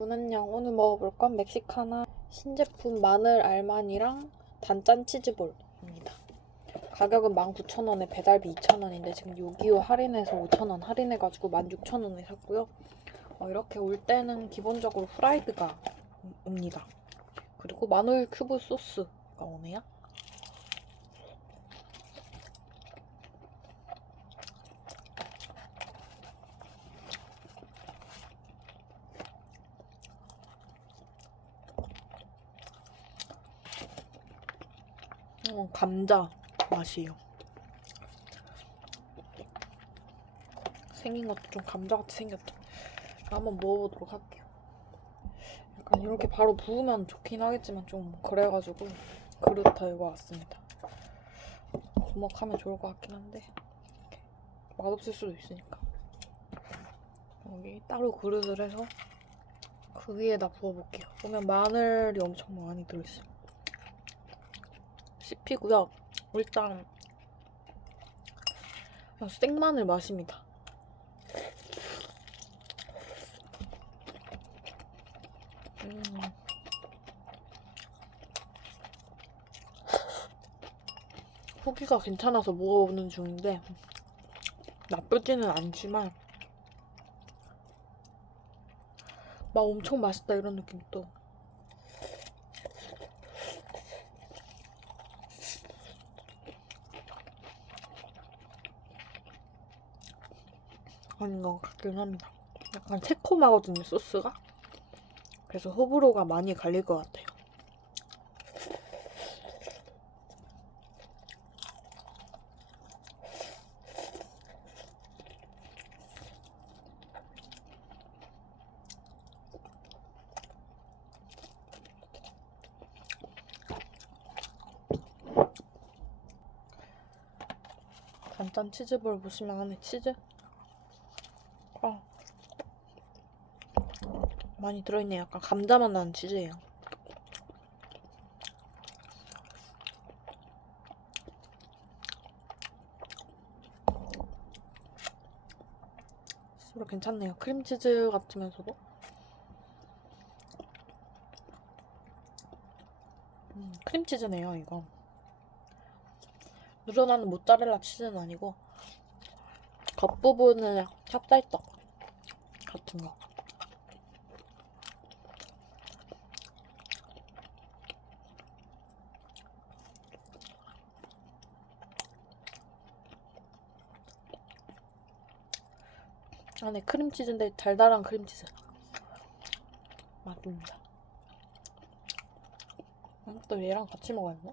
안녕. 오늘 먹어볼 건 멕시카나 신제품 마늘 알마니랑 단짠 치즈볼입니다. 가격은 19,000원에 배달비 2,000원인데 지금 6.25 할인해서 5,000원 할인해가지고 16,000원에 샀고요. 어, 이렇게 올 때는 기본적으로 후라이드가 옵니다. 그리고 마늘 큐브 소스가 오네요. 어, 감자 맛이에요. 생긴 것도 좀 감자같이 생겼죠. 한번 먹어보도록 할게요. 약간 이렇게 바로 부으면 좋긴 하겠지만 좀 그래가지고 그릇 들고 왔습니다. 구먹하면 좋을 것 같긴 한데 맛없을 수도 있으니까 여기 따로 그릇을 해서 그 위에다 부어볼게요. 보면 마늘이 엄청 많이 들어있어요. 씹히고요. 일단 생마늘 맛입니다. 음. 후기가 괜찮아서 먹어보는 중인데 나쁘지는 않지만 막 엄청 맛있다 이런 느낌 또 아닌 것 같긴 합니다. 약간 새콤하거든요, 소스가. 그래서 호불호가 많이 갈릴 것 같아요. 간단 치즈볼 보시면 안에 치즈 많이 들어있네. 약간 감자맛 나는 치즈예요. 소리 괜찮네요. 크림치즈 같으면서도. 음, 크림치즈네요, 이거. 늘어나는 모짜렐라 치즈는 아니고 겉부분은 찹쌀떡 같은 거. 안에 크림치즈인데 달달한 크림치즈 맛입니다. 음, 또 얘랑 같이 먹어야겠네.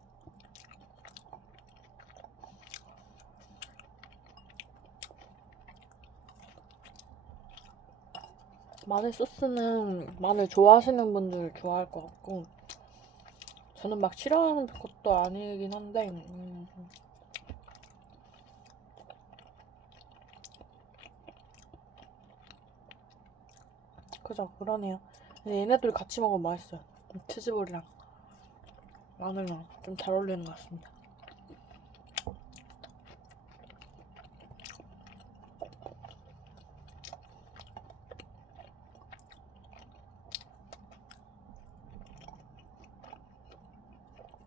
마늘 소스는 마늘 좋아하시는 분들 좋아할 것 같고 저는 막 싫어하는 것도 아니긴 한데 음, 그죠? 그러네요. 근데 얘네들 같이 먹으면 맛있어요. 치즈볼이랑 마늘랑 좀 잘 어울리는 것 같습니다